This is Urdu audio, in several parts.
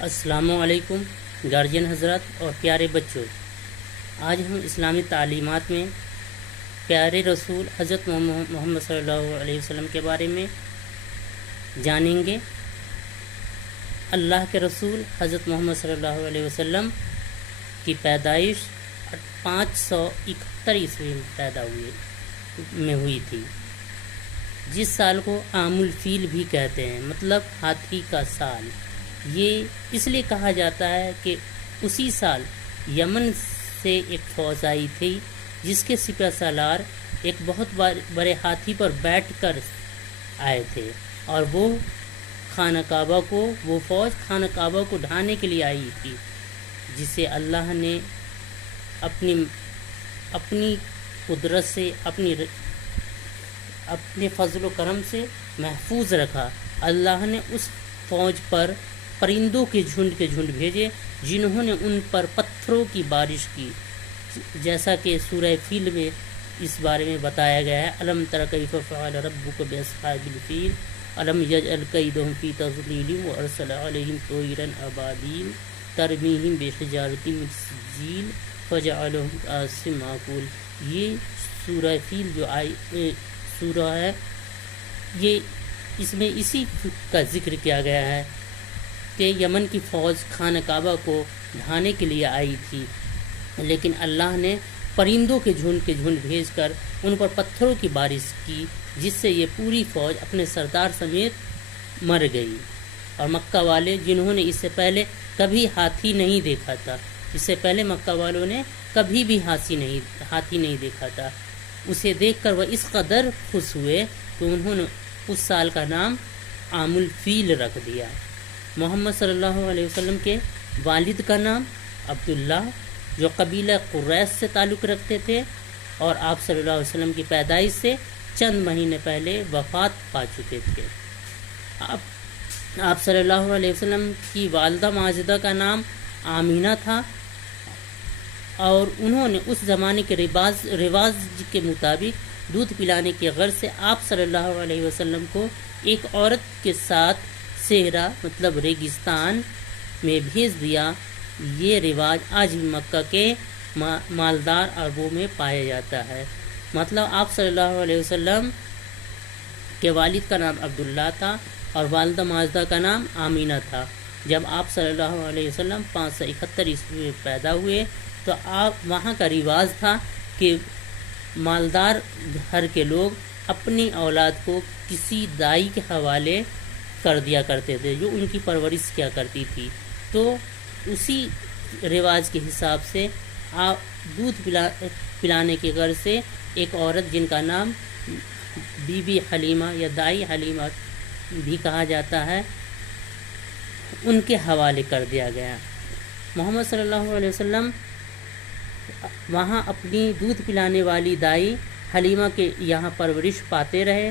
السلام علیکم گارجین حضرات اور پیارے بچوں، آج ہم اسلامی تعلیمات میں پیارے رسول حضرت محمد صلی اللہ علیہ وسلم کے بارے میں جانیں گے۔ اللہ کے رسول حضرت محمد صلی اللہ علیہ وسلم کی پیدائش 571 عیسوی میں ہوئی تھی، جس سال کو عام الفیل بھی کہتے ہیں، مطلب ہاتھی کا سال۔ یہ اس لیے کہا جاتا ہے کہ اسی سال یمن سے ایک فوج آئی تھی جس کے سپہ سالار ایک بہت بڑے ہاتھی پر بیٹھ کر آئے تھے، اور وہ فوج خانہ کعبہ کو ڈھانے کے لیے آئی تھی، جسے اللہ نے اپنی قدرت سے اپنے فضل و کرم سے محفوظ رکھا۔ اللہ نے اس فوج پر پرندوں کے جھنڈ بھیجے جنہوں نے ان پر پتھروں کی بارش کی، جیسا کہ سورہ فیل میں اس بارے میں بتایا گیا ہے۔ الم تر کیف فعل ربک باصحاب الفیل الم یجعل کیدہم فی تضلیل وارسل علیہم طیرا ابابیل ترمیہم بحجارۃ من سجیل فجعلہم کعصف مأکول۔ یہ سورہ فیل جو سورہ ہے، یہ اس میں اسی کا ذکر کیا گیا ہے کہ یمن کی فوج خانہ کعبہ کو ڈھانے کے لیے آئی تھی، لیکن اللہ نے پرندوں کے جھنڈ بھیج کر ان پر پتھروں کی بارش کی، جس سے یہ پوری فوج اپنے سردار سمیت مر گئی۔ اور مکہ والے جنہوں نے اس سے پہلے کبھی ہاتھی نہیں دیکھا تھا، اس سے پہلے مکہ والوں نے کبھی بھی ہاتھی نہیں دیکھا تھا، اسے دیکھ کر وہ اس قدر خوش ہوئے کہ انہوں نے اس سال کا نام عام الفیل رکھ دیا۔ محمد صلی اللہ علیہ وسلم کے والد کا نام عبداللہ، جو قبیلہ قریش سے تعلق رکھتے تھے، اور آپ صلی اللہ علیہ وسلم کی پیدائش سے چند مہینے پہلے وفات پا چکے تھے۔ آپ صلی اللہ علیہ وسلم کی والدہ ماجدہ کا نام آمینہ تھا، اور انہوں نے اس زمانے کے رواج کے مطابق دودھ پلانے کی غرض سے آپ صلی اللہ علیہ وسلم کو ایک عورت کے ساتھ صحرا مطلب ریگستان میں بھیج دیا۔ یہ رواج آج بھی مکہ کے مالدار عربوں میں پایا جاتا ہے۔ مطلب آپ صلی اللہ علیہ وسلم کے والد کا نام عبداللہ تھا اور والدہ ماجدہ کا نام آمینہ تھا۔ جب آپ صلی اللہ علیہ وسلم 571 عیسوی میں پیدا ہوئے تو وہاں کا رواج تھا کہ مالدار گھر کے لوگ اپنی اولاد کو کسی دائی کے حوالے کر دیا کرتے تھے جو ان کی پرورش کیا کرتی تھی۔ تو اسی رواج کے حساب سے دودھ پلانے کی غرض سے ایک عورت جن کا نام بی بی حلیمہ یا دائی حلیمہ بھی کہا جاتا ہے، ان کے حوالے کر دیا گیا۔ محمد صلی اللہ علیہ وسلم وہاں اپنی دودھ پلانے والی دائی حلیمہ کے یہاں پرورش پاتے رہے۔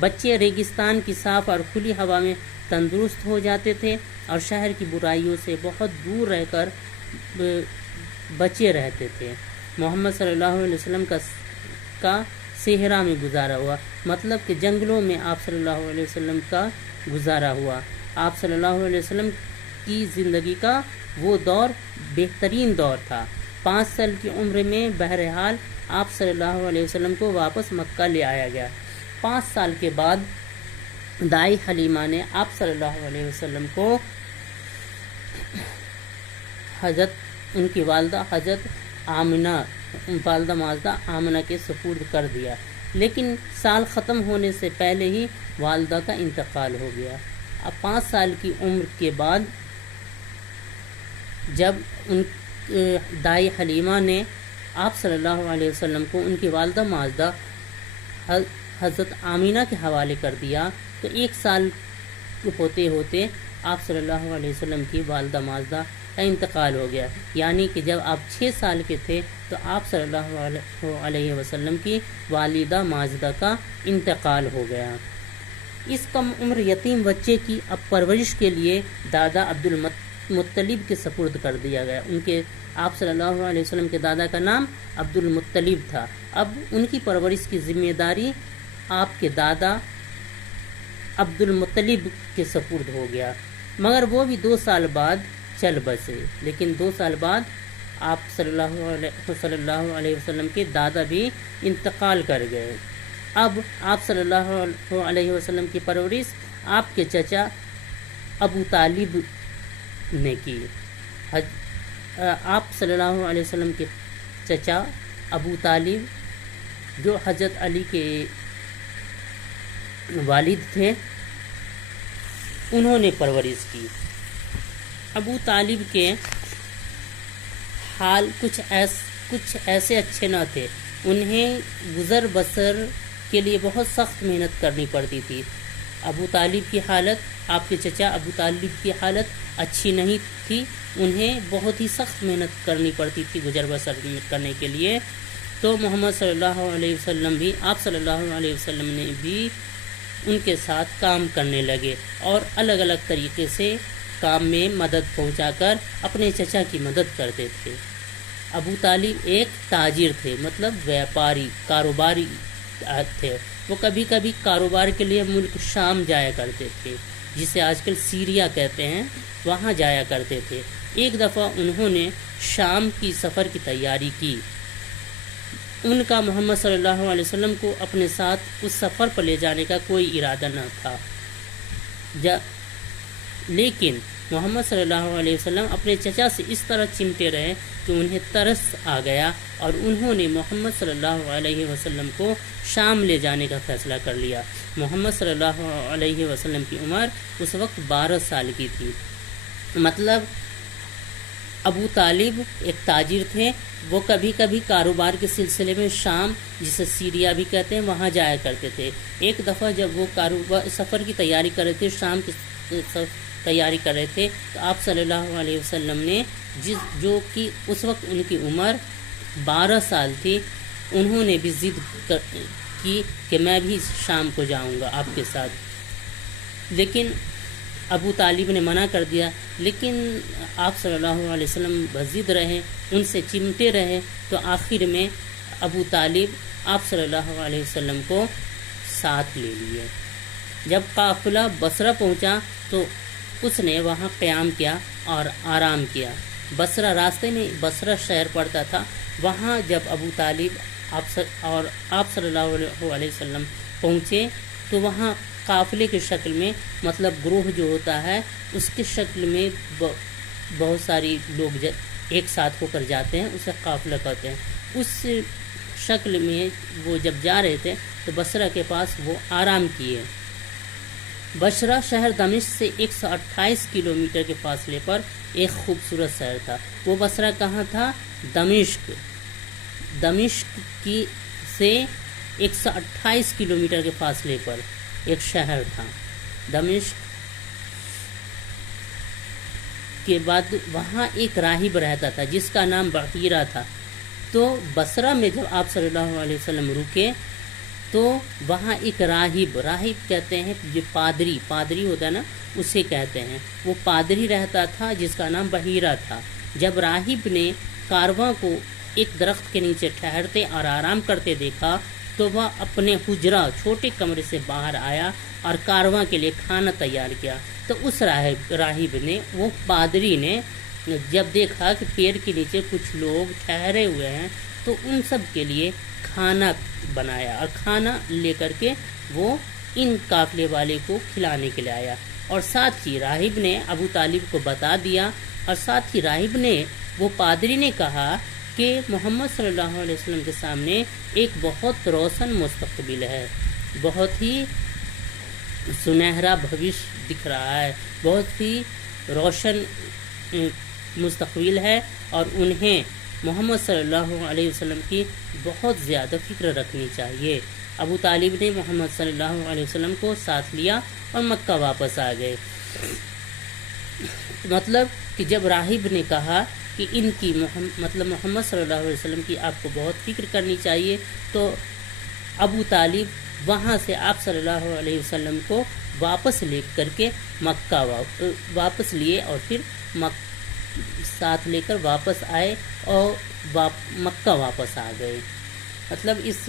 بچے ریگستان کی صاف اور کھلی ہوا میں تندرست ہو جاتے تھے اور شہر کی برائیوں سے بہت دور رہ کر بچے رہتے تھے۔ محمد صلی اللہ علیہ وسلم کا صحرا میں گزارا ہوا، مطلب کہ جنگلوں میں آپ صلی اللہ علیہ وسلم کا گزارا ہوا۔ آپ صلی اللہ علیہ وسلم کی زندگی کا وہ دور بہترین دور تھا۔ 5 سال کی عمر میں بہرحال آپ صلی اللہ علیہ وسلم کو واپس مکہ لے آیا گیا۔ 5 سال کے بعد دائی حلیمہ نے آپ صلی اللہ علیہ وسلم کو ان کی والدہ حضرت والدہ ماجدہ آمنہ کے سپرد کر دیا، لیکن سال ختم ہونے سے پہلے ہی والدہ کا انتقال ہو گیا۔ اب 5 سال کی عمر کے بعد جب دائی حلیمہ نے آپ صلی اللہ علیہ وسلم کو ان کی والدہ ماجدہ حضرت آمینہ کے حوالے کر دیا تو 1 سال ہوتے ہوتے آپ صلی اللہ علیہ وسلم کی والدہ ماجدہ کا انتقال ہو گیا، یعنی کہ جب آپ 6 سال کے تھے تو آپ صلی اللہ علیہ وسلم کی والدہ ماجدہ کا انتقال ہو گیا۔ اس کم عمر یتیم بچے کی اب پرورش کے لیے دادا عبدالمطلب کے سپرد کر دیا گیا۔ آپ صلی اللہ علیہ وسلم کے دادا کا نام عبدالمطلب تھا۔ اب ان کی پرورش کی ذمہ داری آپ کے دادا عبدالمطلب کے سپرد ہو گیا۔ مگر وہ بھی 2 سال بعد چل بسے، لیکن 2 سال بعد آپ صلی اللہ علیہ وسلم کے دادا بھی انتقال کر گئے۔ اب آپ صلی اللہ علیہ وسلم کی پرورش آپ کے چچا ابو طالب نے کی۔ آپ صلی اللہ علیہ وسلم کے چچا ابو طالب جو حضرت علی کے والد تھے، انہوں نے پرورش کی۔ ابو طالب کے حال کچھ ایسے اچھے نہ تھے، انہیں گزر بسر کے لیے بہت سخت محنت کرنی پڑتی تھی۔ ابو طالب کی حالت، آپ کے چچا ابو طالب کی حالت اچھی نہیں تھی، انہیں بہت ہی سخت محنت کرنی پڑتی تھی گزر بسر کرنے کے لیے۔ تو محمد صلی اللہ علیہ وسلم بھی، آپ صلی اللہ علیہ وسلم نے بھی ان کے ساتھ کام کرنے لگے اور الگ الگ طریقے سے کام میں مدد پہنچا کر اپنے چچا کی مدد کرتے تھے۔ ابو طالب ایک تاجر تھے، مطلب ویپاری، کاروباری تھے۔ وہ کبھی کبھی کاروبار کے لیے ملک شام جایا کرتے تھے، جسے آج کل سیریا کہتے ہیں، وہاں جایا کرتے تھے۔ ایک دفعہ انہوں نے شام کی سفر کی تیاری کی۔ ان کا محمد صلی اللہ علیہ وسلم کو اپنے ساتھ اس سفر پر لے جانے کا کوئی ارادہ نہ تھا، لیکن محمد صلی اللہ علیہ وسلم اپنے چچا سے اس طرح چمٹے رہے کہ انہیں ترس آ گیا اور انہوں نے محمد صلی اللہ علیہ وسلم کو شام لے جانے کا فیصلہ کر لیا۔ محمد صلی اللہ علیہ وسلم کی عمر اس وقت 12 سال کی تھی۔ مطلب ابو طالب ایک تاجر تھے، وہ کبھی کبھی کاروبار کے سلسلے میں شام، جسے سیریا بھی کہتے ہیں، وہاں جایا کرتے تھے۔ ایک دفعہ جب وہ سفر کی تیاری کر رہے تھے، شام کی تیاری کر رہے تھے، تو آپ صلی اللہ علیہ وسلم نے جو کہ اس وقت ان کی عمر 12 سال تھی، انہوں نے بھی ضد کی کہ میں بھی شام کو جاؤں گا آپ کے ساتھ، لیکن ابو طالب نے منع کر دیا۔ لیکن آپ صلی اللہ علیہ وسلم بضد رہے، ان سے چمٹے رہے، تو آخر میں ابو طالب آپ صلی اللہ علیہ وسلم کو ساتھ لے لیے۔ جب قافلہ بصرہ پہنچا تو اس نے وہاں قیام کیا اور آرام کیا۔ بصرہ، راستے میں بصرہ شہر پڑتا تھا، وہاں جب ابو طالب آپ صلی اللہ علیہ وسلم پہنچے تو وہاں قافلے کی شکل میں، مطلب گروہ جو ہوتا ہے اس کی شکل میں بہت ساری لوگ ایک ساتھ ہو کر جاتے ہیں، اسے قافلہ کہتے ہیں۔ اس شکل میں وہ جب جا رہے تھے تو بصرہ کے پاس وہ آرام کیے۔ بصرہ شہر دمشق سے 128 کلومیٹر کے فاصلے پر ایک خوبصورت شہر تھا۔ وہ بصرہ کہاں تھا؟ دمشق کی سے 128 کلومیٹر کے فاصلے پر ایک شہر تھا۔ دمشق کے بعد وہاں ایک راہب رہتا تھا جس کا نام بحیرہ تھا۔ تو بصرہ میں جب آپ صلی اللہ علیہ وسلم رکے تو وہاں ایک راہب کہتے ہیں، جو پادری ہوتا ہے نا، اسے کہتے ہیں، وہ پادری رہتا تھا جس کا نام بحیرہ تھا۔ جب راہب نے کارواں کو ایک درخت کے نیچے ٹھہرتے اور آرام کرتے دیکھا تو وہ اپنے حجرہ، چھوٹے کمرے سے باہر آیا اور کارواں کے لیے کھانا تیار کیا۔ تو اس راہب نے، وہ پادری نے جب دیکھا کہ پیڑ کے نیچے کچھ لوگ ٹھہرے ہوئے ہیں تو ان سب کے لیے کھانا بنایا اور کھانا لے کر کے وہ ان قافلے والے کو کھلانے کے لیے آیا، اور ساتھ ہی راہب نے ابو طالب کو بتا دیا، اور ساتھ ہی راہب نے، وہ پادری نے کہا کہ محمد صلی اللہ علیہ وسلم کے سامنے ایک بہت روشن مستقبل ہے، بہت ہی سنہرا بھوشیہ دکھ رہا ہے، بہت ہی روشن مستقبل ہے، اور انہیں محمد صلی اللہ علیہ وسلم کی بہت زیادہ فکر رکھنی چاہیے۔ ابو طالب نے محمد صلی اللہ علیہ وسلم کو ساتھ لیا اور مکہ واپس آ گئے۔ مطلب کہ جب راہب نے کہا کہ ان کی محمد صلی اللہ علیہ وسلم کی آپ کو بہت فکر کرنی چاہیے، تو ابو طالب وہاں سے آپ صلی اللہ علیہ وسلم کو واپس لے کر کے مکہ واپس لیے، اور پھر ساتھ لے کر واپس آئے اور مکہ واپس آ گئے۔ مطلب اس